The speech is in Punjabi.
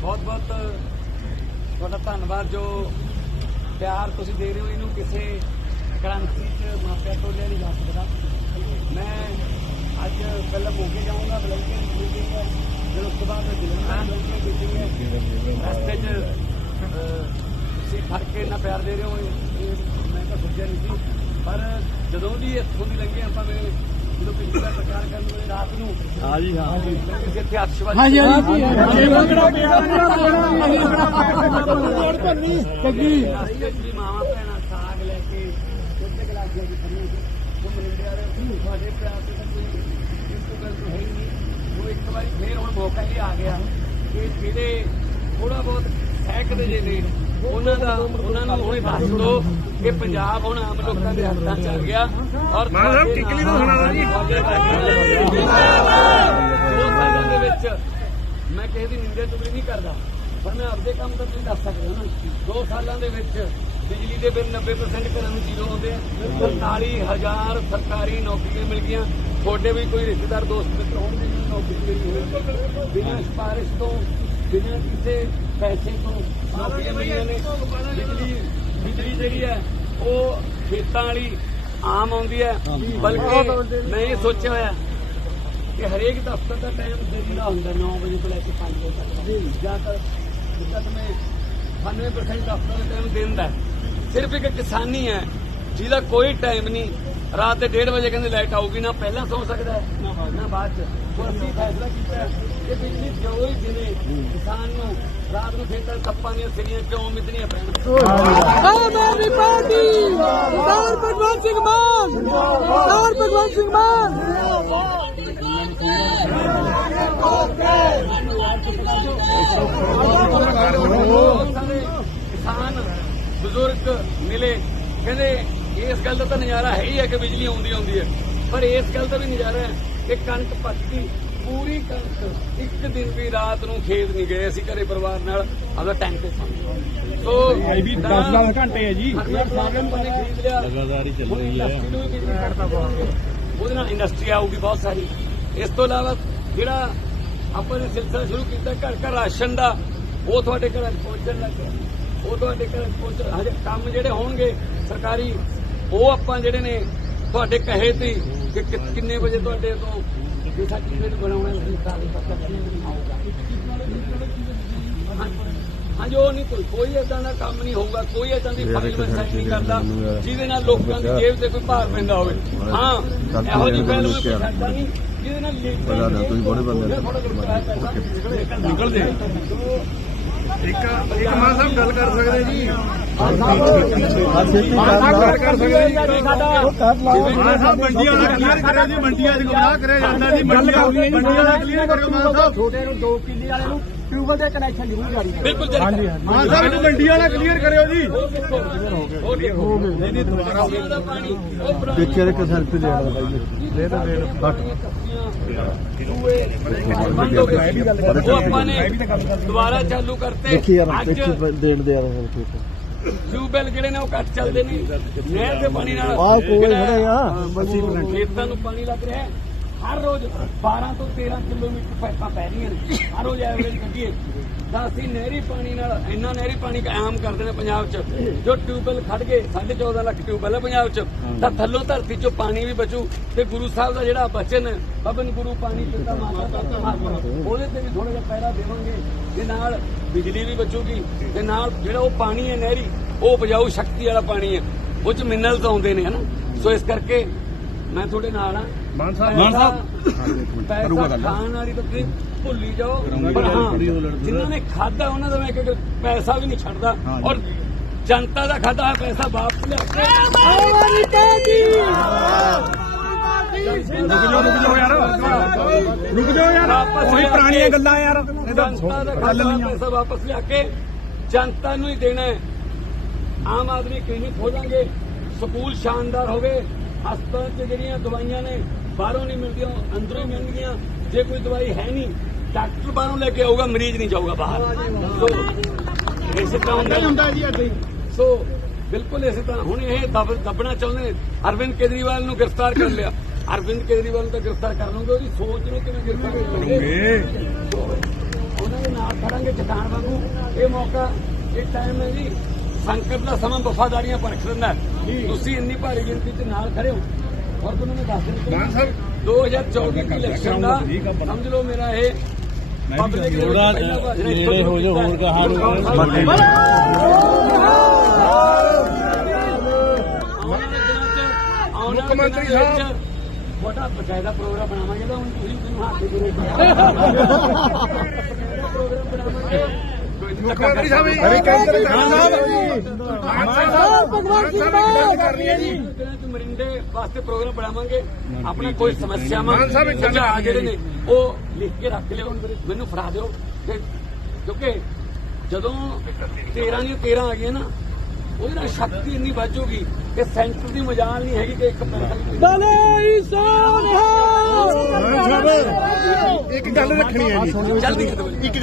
ਬਹੁਤ ਬਹੁਤ ਤੁਹਾਡਾ ਧੰਨਵਾਦ ਜੋ ਪਿਆਰ ਤੁਸੀਂ ਦੇ ਰਹੇ ਹੋ ਇਹਨੂੰ ਕਿਸੇ ਕ੍ਰਾਂਤੀ ਚ ਮਾਪਿਆਂ ਤੋਂ ਲਿਆ ਨਹੀਂ ਜਾ ਸਕਦਾ। ਮੈਂ ਅੱਜ ਪਹਿਲਾਂ ਮੋਗੇ ਜਾਊਂਗਾ ਬਲੰਕੇ ਦੀ ਮੀਟਿੰਗ ਹੈ ਫਿਰ ਉਸ ਤੋਂ ਬਾਅਦ ਜਲੰਧਰ ਬਲੰਕੇ ਦੀ ਮੀਟਿੰਗ ਹੈ। ਰਸਤੇ 'ਚ ਤੁਸੀਂ ਫੜ ਕੇ ਇੰਨਾ ਪਿਆਰ ਦੇ ਰਹੇ ਹੋ ਇਹ ਮੈਂ ਤਾਂ ਸੋਚਿਆ ਨਹੀਂ ਸੀ। ਪਰ ਜਦੋਂ ਦੀ ਇੱਥੋਂ ਦੀ ਲੰਘੇ ਆਪਾਂ ਨੇ ਜਦੋਂ ਪਿਛਲੀ ਵਾਰ ਪ੍ਰਚਾਰ ਕਰਨ ਵੇਲੇ ਰਾਤ ਨੂੰ ਹਾਂ ਜੀ ਹਾਂ ਜੀ ਕਿਸੇ ਇੱਥੇ ਅੱਤਵਾਦੀ ਹਾਂਜੀ ਹਾਂਜੀ ਮੰਗਣਾ ਧੰਨੀ ਕੱਗੀ ਰਸਤੇ 'ਚ ਵੀ ਮਾਵਾਂ ਭੈਣਾਂ ਸਾਗ ਲੈ ਕੇ ਦੁੱਧ ਗਲਾਸੀਆਂ ਦੀ ਖੜੀਆਂ ਸੀ ਉਹ ਮਰਿੰਡੇ ਵਾਲੇ ਤੁਹਾਡੇ ਪਿਆਰ ਤੇ ਇਸ ਤੋਂ ਗੱਲ ਹੈ ਹੀ ਨਹੀਂ ਉਹ ਇੱਕ ਵਾਰੀ ਫੇਰ ਹੁਣ ਮੌਕਾ ਹੀ ਆ ਗਿਆ ਕਿ ਜਿਹੜੇ ਥੋੜਾ ਬਹੁਤ ਸਹਿਕਦੇ ਜੇ ਨੇ। ਉਹਨਾਂ ਦਾ ਉਹਨਾਂ ਨੂੰ ਹੁਣੇ ਦੱਸ ਦਿਓ ਕਿ ਪੰਜਾਬ ਹੁਣ ਆਮ ਲੋਕਾਂ ਦੇ ਹੱਥਾਂ 'ਚ ਆ ਗਿਆ। ਔਰ ਮਾਨ ਸਾਹਿਬ ਕਿੱਕਲੀ ਤੋਂ ਸੁਣਾ ਜੀ। ਦੋ ਦੇ ਵਿੱਚ ਮੈਂ ਕਿਸੇ ਦੀ ਨਿੰਦਿਆ ਚੁਗਲੀ ਨਹੀਂ ਕਰਦਾ। ਪਰ ਮੈਂ ਆਪਦੇ ਕੰਮ ਤਾਂ ਤੁਸੀਂ ਦੱਸ ਸਕਦੇ ਹੋ ਨਾ। ਦੋ ਸਾਲਾਂ ਦੇ ਵਿੱਚ ਬਿਜਲੀ ਦੇ ਬਿੱਲ 90% ਘਰਾਂ ਨੂੰ ਜ਼ੀਰੋ ਆਉਂਦੇ ਆ। 47000 ਸਰਕਾਰੀ ਨੌਕਰੀਆਂ ਮਿਲ ਗਈਆਂ। ਤੁਹਾਡੇ ਵੀ ਕੋਈ ਰਿਸ਼ਤੇਦਾਰ ਦੋਸਤ ਮਿੱਤਰ ਹੋਣਗੇ ਜਿਹਨੂੰ ਨੌਕਰੀ ਮਿਲੀ ਹੋਵੇ ਬਿਨਾਂ ਸਿਫਾਰਿਸ਼ ਤੋਂ ਬਿਨਾਂ ਕਿਸੇ ਪੈਸੇ ਤੋਂ ਨੌਕਰੀਆਂ ਮਿਲੀਆਂ ਨੇ ਬਿਜਲੀ ਬਿਜਲੀ ਜਿਹੜੀ ਹੈ ਉਹ ਖੇਤਾਂ ਵਾਲੀ ਆਮ ਆਉਂਦੀ ਹੈ ਬਲਕਿ ਮੈਂ ਇਹ ਸੋਚਿਆ ਹੋਇਆ ਕਿ ਹਰੇਕ ਦਫ਼ਤਰ ਦਾ ਟਾਈਮ ਦਿਨ ਦਾ ਹੁੰਦਾ 9 ਵਜੇ ਤੋਂ ਲੈ ਕੇ 5 ਵਜੇ ਤੱਕ। ਜਾਂ। ਤਾਂ ਜਿੱਦਾਂ ਮੈਂ 98% ਦਫ਼ਤਰ ਦਾ ਟਾਈਮ ਦਿਨ ਦਾ। ਸਿਰਫ ਇੱਕ ਕਿਸਾਨੀ ਹੈ ਜਿਹਦਾ ਕੋਈ ਟਾਈਮ ਨਹੀਂ। ਰਾਤ ਦੇ 1:30 ਵਜੇ ਕਹਿੰਦੇ ਲਾਈਟ ਆਊਗੀ ਨਾ ਪਹਿਲਾਂ ਸੌ ਸਕਦਾ ਹੈ ਨਾ ਬਾਅਦ ਚ। ਉਹ ਅਸੀਂ ਫੈਸਲਾ ਕੀਤਾ ਕਿ ਬਿਜਲੀ ਜੋ ਹੀ ਦਿਨੇ ਕਿਸਾਨ ਨੂੰ ਰਾਤ ਨੂੰ ਖੇਤਾਂ ਸੱਪਾਂ ਦੀਆਂ ਸਿਰੀਆਂ ਕਿਉਂ ਮਿੱਧਣੀਆਂ ਪੈਣ? ਆਮ ਆਦਮੀ ਪਾਰਟੀ ਸਰਦਾਰ ਭਗਵੰਤ ਸਿੰਘ ਮਾਨ ਸਰਦਾਰ ਭਗਵੰਤ ਸਿੰਘ ਮਾਨ। ਕਿਸਾਨ ਬਜ਼ੁਰਗ ਮਿਲੇ ਕਹਿੰਦੇ ਇਸ ਗੱਲ ਦਾ ਤਾਂ ਨਜ਼ਾਰਾ ਹੈ ਹੀ ਹੈ ਕਿ ਬਿਜਲੀ ਆਉਂਦੀ ਆਉਂਦੀ ਹੈ। ਪਰ ਇਸ ਗੱਲ ਦਾ ਵੀ ਨਜ਼ਾਰਾ ਹੈ ਕਿ ਕਣਕ ਪੱਕੀ ਪੂਰੀ ਕਣਕ ਇੱਕ ਦਿਨ ਵੀ ਰਾਤ ਨੂੰ ਖੇਤ ਨਹੀਂ ਗਏ ਅਸੀਂ ਘਰੇ ਪਰਿਵਾਰ ਨਾਲ ਆਪਦਾ ਟੈਂਕ ਤੇ ਸਾਂ ਸੋ ਇਹ ਵੀ 10-10 ਘੰਟੇ ਹੈ ਜੀ। ਲਗਾਤਾਰ ਹੀ ਚੱਲ ਰਹੀ ਹੈ। ਉਹਦੇ ਨਾਲ ਇੰਡਸਟਰੀ ਆਊਗੀ ਬਹੁਤ ਸਾਰੀ। ਇਸ ਤੋਂ ਇਲਾਵਾ ਜਿਹੜਾ ਆਪਾਂ ਨੇ ਸਿਲਸਿਲਾ ਸ਼ੁਰੂ ਕੀਤਾ ਘਰ ਘਰ ਰਾਸ਼ਨ ਦਾ ਉਹ ਤੁਹਾਡੇ ਘਰਾਂ 'ਚ ਪਹੁੰਚਣ ਲੱਗ ਗਿਆ। ਉਹ ਤੁਹਾਡੇ ਘਰਾਂ ਪਹੁੰਚ ਹਜੇ ਕੰਮ ਜਿਹੜੇ ਹੋਣਗੇ ਸਰਕਾਰੀ ਉਹ ਆਪਾਂ ਜਿਹੜੇ ਨੇ ਤੁਹਾਡੇ ਕਹੇ ਤੇ ਹੀ ਕਿ ਕਿੰਨੇ ਵਜੇ ਤੁਹਾਡੇ ਤੋਂ ਇਹ ਸਰਟੀਫਿਕੇਟ ਬਣਾਉਣਾ ਸਰਕਾਰੀ ਪੱਕਾ ਨਹੀਂ ਆਊਗਾ ਹਾਂਜੀ ਉਹ ਨਹੀਂ ਕੋਈ ਕੋਈ ਏਦਾਂ ਦਾ ਕੰਮ ਨਹੀਂ ਹੋਊਗਾ ਕੋਈ ਏਦਾਂ ਦੀ ਫਾਈਲ ਮੈਂ ਸਾਈਨ ਨਹੀਂ ਕਰਦਾ ਜਿਹਦੇ ਨਾਲ ਲੋਕਾਂ ਦੀ ਜੇਬ ਤੇ ਕੋਈ ਭਾਰ ਪੈਂਦਾ ਹੋਵੇ। ਹਾਂ ਇਹੋ ਜਿਹੀ ਫਾਈਲ ਮੈਂ ਕਰਦਾ ਨਹੀਂ ਜਿਹਦੇ ਨਾਲ ਪਤਾ ਨਹੀਂ, ਤੁਸੀਂ ਬੜੇ ਬੰਦੇ ਹੋ। ਨਿਕਲ ਦੇ ਇੱਕ ਇੱਕ ਮਾਨ ਸਾਹਿਬ ਗੱਲ ਕਰ ਸਕਦੇ ਜੀ? ਮਾਨ ਸਾਹਿਬ ਗੱਲ ਕਰ ਸਕਦੇ ਜੀ ਮਾਨ ਸਾਹਿਬ ਮੰਡੀਆਂ ਦਾ ਕਲੀਅਰ ਕਰਿਓ ਜੀ, ਮੰਡੀਆਂ 'ਚ ਗੁੰਮਰਾਹ ਕਰਿਆ ਜਾਂਦਾ ਜੀ, ਮੰਡੀਆਂ ਮੰਡੀਆਂ ਦਾ ਕਲੀਅਰ ਕਰਿਓ ਮਾਨ ਸਾਹਿਬ। ਛੋਟੇ ਨੂੰ 2 ਕਿੱਲੇ ਵਾਲੇ ਨੂੰ ਟਿਊਬਲ ਦੇ ਕਨੈਕਸ਼ਨ ਜ਼ਰੂਰ ਜਾਰੀ ਕਰੋ। ਬਿਲਕੁਲ ਜਰੀ ਮਾਨ ਸਾਹਿਬ ਇਹਨੂੰ ਮੰਡੀਆਂ ਦਾ ਕਲੀਅਰ ਕਰਿਓ ਜੀ। ਹੋ ਗਏ ਹੋ ਨਹੀਂ ਨਹੀਂ ਦੁਬਾਰਾ ਦਾ ਪਾਣੀ ਉਹ ਪੁਰਾਣੀ ਪਿੱਛੇ ਦੇ ਸੈਲਫੀ ਲੈ ਲਓ ਬਾਈ ਹੋ ਉਹ ਆਪਾਂ ਨੇ ਦੁਬਾਰਾ ਚਾਲੂ ਕਰਤੇ। ਦੇਖੀ ਯਾਰ ਅੱਜ ਪਿੱਛੇ ਦੇਣ ਦੇ ਯਾਰ ਸੈਲਫੀ ਟਿਊਬਵੈਲ ਜਿਹੜੇ ਨੇ ਉਹ ਘੱਟ ਚੱਲਦੇ ਨੇ। ਨਹਿਰ ਦੇ ਪਾਣੀ ਨਾਲ ਆਹ ਕੋਲ ਖੜੇ ਆ, ਖੇਤਾਂ ਨੂੰ ਪਾਣੀ ਲੱਗ ਰਿਹਾ ਹੈ। ਹਰ ਰੋਜ਼ 12 ਤੋਂ 13 ਕਿਲੋਮੀਟਰ ਪਾਈਪਾਂ ਪੈ ਰਹੀਆਂ ਨੇ। ਹਰ ਰੋਜ਼ ਐਵਰੇਜ ਕੱਢੀਏ। ਤਾਂ ਅਸੀਂ ਨਹਿਰੀ ਪਾਣੀ ਨਾਲ ਇੰਨਾ ਨਹਿਰੀ ਪਾਣੀ ਆਮ ਕਰਦੇ ਨੇ ਪੰਜਾਬ 'ਚ। ਜੋ ਟਿਊਬਵੈਲ ਖੜ ਗਏ 14.5 ਲੱਖ ਟਿਊਬਵੈਲ ਹੈ ਪੰਜਾਬ 'ਚ। ਤਾਂ ਥੱਲੋਂ ਧਰਤੀ 'ਚੋਂ ਪਾਣੀ ਵੀ ਬਚੂ ਤੇ ਗੁਰੂ ਸਾਹਿਬ ਦਾ ਜਿਹੜਾ ਬਚਨ ਹੈ, ਪਵਨ ਗੁਰੂ ਪਾਣੀ ਪਿਤਾ ਮਾਤਾ ਦਾ ਉਹਦੇ ਤੇ ਵੀ ਥੋੜਾ ਜਿਹਾ ਪੈਰਾ ਦੇਵਾਂਗੇ। ਤੇ ਨਾਲ ਬਿਜਲੀ ਵੀ ਬਚੂਗੀ। ਤੇ ਨਾਲ ਜਿਹੜਾ ਉਹ ਪਾਣੀ ਹੈ ਨਹਿਰੀ ਉਹ ਉਪਜਾਊ ਸ਼ਕਤੀ ਵਾਲਾ ਪਾਣੀ ਹੈ। ਉਹ 'ਚ ਮਿਨਰਲਸ ਆਉਂਦੇ ਨੇ ਹਨਾ? ਸੋ ਇਸ ਕਰਕੇ ਮੈਂ ਤੁਹਾਡੇ ਨਾਲ ਆ। ਮਾਨ ਸਾਹਿਬ। ਮਾਨ ਸਾਹਿਬ। ਪੈਸਾ ਖਾਣ ਵਾਲੀ ਤਾਂ ਤੁਸੀਂ ਭੁੱਲ ਜਾਓ। ਪਰ ਹਾਂ ਜਿਨ੍ਹਾਂ ਨੇ ਖਾਦਾ ਉਹਨਾਂ ਦਾ ਮੈਂ ਕਿ ਪੈਸਾ ਵੀ ਨਹੀਂ ਛੱਡਦਾ। ਔਰ ਜਨਤਾ ਦਾ ਖਾਦਾ ਪੈਸਾ ਵਾਪਸ ਲਿਆ ਰੁਕ ਜਾਓ ਰੁਕ ਜਾਓ ਯਾਰ। ਰੁਕ ਜਾਓ ਯਾਰ। ਵਾਪਸ ਉਹੀ ਲਿਆ ਪੁਰਾਣੀਆਂ ਗੱਲਾਂ ਯਾਰ। ਇਹ ਤਾਂ ਜਨਤਾ ਦਾ ਗੱਲ ਖਾਦਾ ਨਹੀਂ ਆ। ਪੈਸਾ ਵਾਪਸ ਲਿਆ ਕੇ ਜਨਤਾ ਨੂੰ ਹੀ ਦੇਣਾ ਹੈ। ਆਮ ਆਦਮੀ ਕਲੀਨਿਕ ਖੋਲਾਂਗੇ? ਸਕੂਲ ਸ਼ਾਨਦਾਰ ਹੋਵੇ। ਹਸਪਤਾਲ 'ਚ ਜਿਹੜੀਆਂ ਦਵਾਈਆਂ ਨੇ ਬਾਹਰੋਂ ਨਹੀਂ ਮਿਲਦੀਆਂ ਅੰਦਰੋਂ ਹੀ ਮਿਲਣਗੀਆਂ। ਜੇ ਕੋਈ ਦਵਾਈ ਹੈ ਨਹੀਂ ਡਾਕਟਰ ਬਾਹਰੋਂ ਲੈ ਕੇ ਆਊਗਾ ਮਰੀਜ਼ ਨਹੀਂ ਜਾਊਗਾ ਬਾਹਰ। ਸੋ ਇਸੇ ਤਰ੍ਹਾਂ ਹੁੰਦਾ ਹੁੰਦਾ ਜੀ ਇੱਥੇ ਸੋ ਬਿਲਕੁਲ ਇਸੇ ਤਰ੍ਹਾਂ। ਹੁਣ ਇਹ ਦਬ- ਦੱਬਣਾ ਚਾਹੁੰਦੇ ਨੇ। ਅਰਵਿੰਦ ਕੇਜਰੀਵਾਲ ਨੂੰ ਗ੍ਰਿਫਤਾਰ ਕਰ ਲਿਆ। ਅਰਵਿੰਦ ਕੇਜਰੀਵਾਲ ਨੂੰ ਤਾਂ ਗ੍ਰਿਫਤਾਰ ਕਰ ਲਓਗੇ ਉਹਦੀ ਸੋਚ ਨੂੰ ਕਿਵੇਂ ਗ੍ਰਿਫਤਾਰ ਕਰੋਗੇ ਉਹਨਾਂ ਦੇ ਨਾਲ ਖੜਾਂਗੇ ਚਟਾਨ ਵਾਂਗੂ ਇਹ ਮੌਕਾ ਇਹ ਟਾਈਮ ਹੈ ਜੀ। ਸੰਕਟ ਦਾ ਸਮਾਂ ਵਫਾਦਾਰੀਆਂ ਪਰਖ ਦਿੰਦਾ। ਤੁਸੀਂ ਇੰਨੀ ਭਾਰੀ ਗਿਣਤੀ 'ਚ ਨਾਲ ਖੜੇ ਹੋ। ਔਰ ਤੁਹਾਨੂੰ ਮੈਂ ਦੱਸ ਦਿੰਦਾ। ਸਾਹਿਬ 2024 ਦੀ ਇਲੈਕਸ਼ਨ ਦਾ ਸਮਝ ਲਓ ਮੇਰਾ ਇਹ ਪਬਲਿਕ। ਨੇੜੇ ਹੋ ਜਾਓ, ਹੋਰ ਕਹਾਂ ਮੁੱਖ ਮੰਤਰੀ ਸਾਹਿਬ। ਬਕਾਇਦਾ ਪ੍ਰੋਗਰਾਮ ਬਣਾਵਾਂਗੇ ਤਾਂ ਹੁਣ ਤੁਸੀਂ ਮੈਨੂੰ ਹੱਥ ਦੇ ਦੇ ਪ੍ਰੋਗਰਾਮ ਬਣਾਵਾਂਗੇ। ਮੁੱਖ ਮੰਤਰੀ ਸਾਹਿਬ ਅਰੇ ਕੈਂਸਰ ਖਾਨ ਸਾਹਿਬ। ਸਰਦਾਰ ਭਗਵੰਤ ਸਿੰਘ ਮਾਨ ਕਰਨੀ ਹੈ ਜੀ ਦਿਨਾਂ 'ਚ ਮਰਿੰਡੇ ਵਾਸਤੇ ਪ੍ਰੋਗਰਾਮ ਬਣਾਵਾਂਗੇ? ਆਪਣਾ ਕੋਈ ਸਮੱਸਿਆਵਾਂ ਮਾਨ ਸਾਹਿਬ ਇੱਕ ਗੱਲ ਸੁਝਾਅ ਕਰਨੀ ਹੈ ਜਿਹੜੇ ਨੇ ਉਹ ਲਿਖ ਕੇ ਰੱਖ ਲਿਓ ਮੈਨੂੰ ਫੜਾ ਦਿਓ। ਤੇ ਕਿਉਂਕਿ ਜਦੋਂ 13 ਦੀਆਂ 13 ਆ ਗਈਆਂ ਨਾ ਉਹਦੇ ਨਾਲ ਸ਼ਕਤੀ ਇੰਨੀ ਵੱਜੂਗੀ ਕਿ ਸੈਂਟਰ ਦੀ ਮਜਾਲ ਨਹੀਂ ਹੈਗੀ ਕਿ ਇੱਕ ਬਲੇ ਗੱਲ ਰੱਖਣੀ ਹੈ ਜੀ। ਜਲਦੀ